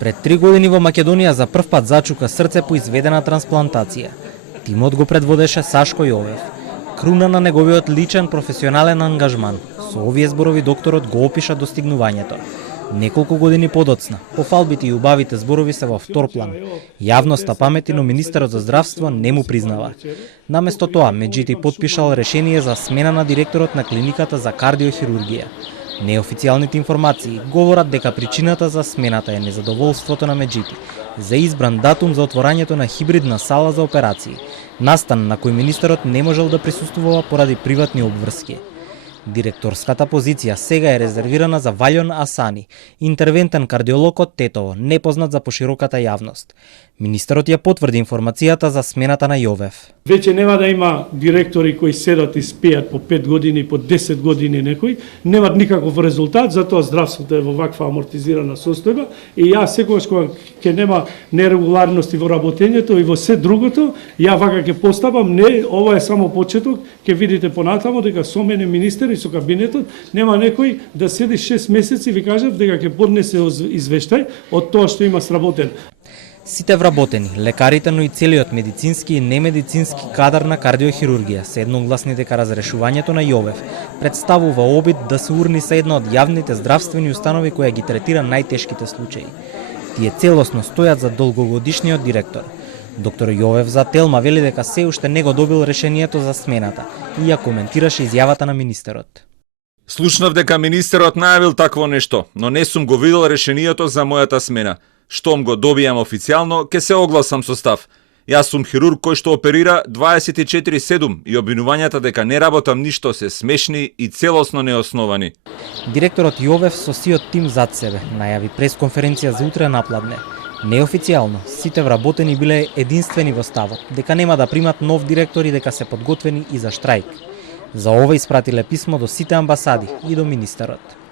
Пред 3 години во Македонија за прв пат зачука срце по изведена трансплантација. Тимот го предводеше Сашко Јовев. Круна на неговиот личен професионален ангажман. Со овие зборови докторот го опиша достигнувањето. Неколку години подоцна, пофалбите и убавите зборови се во втор план. Јавноста памети, но министерот за здравство не му признава. Наместо тоа, Меджити подпишал решение за смена на директорот на клиниката за кардиохирургија. Неофицијалните информации говорат дека причината за смената е незадоволството на Меджити за избран датум за отворањето на хибридна сала за операции, настан на кој министерот не можел да присуствува поради приватни обврски. Директорската позиција сега е резервирана за Валјон Асани, интервентен кардиолог од Тетово, непознат за пошироката јавност. Министерот ја потврди информацијата за смената на Јовев. Веќе нема да има директори кои седат и спијат по 5 години, по 10 години некои, немат никаков резултат, затоа здравството е во ваква амортизирана состојба и јас секогаш кога ќе нема нерегуларности во работењето и во се другото, ја вака ќе постапам, не, ова е само почеток, ќе видите понатамо дека со мене министер и со кабинетот нема некој да седи 6 месеци и ви кажав дека ќе поднесе извештај од тоа што има сработено. Сите вработени, лекарите, но и целиот медицински и немедицински кадар на кардиохирургија се едногласни дека разрешувањето на Јовев представува обид да се урни се една од јавните здравствени установи која ги третира најтешките случаи. Тие целосно стојат за долгогодишниот директор. Доктор Јовев за Телма вели дека се уште не го добил решението за смената и ја коментираше изјавата на министерот. Слушнав дека министерот најавил такво нешто, но не сум го видел решението за мојата смена. Штом го добијам официјално, ќе се огласам со став. Јас сум хирург кој што оперира 24/7 и обвинувањата дека не работам ништо се смешни и целосно неосновани. Директорот Јовев со сиот тим зад себе најави пресконференција за утре напладне. Неофицијално, сите вработени биле единствени во ставот, дека нема да примат нов директор и дека се подготвени и за штрајк. За ова испратиле писмо до сите амбасади и до министерот.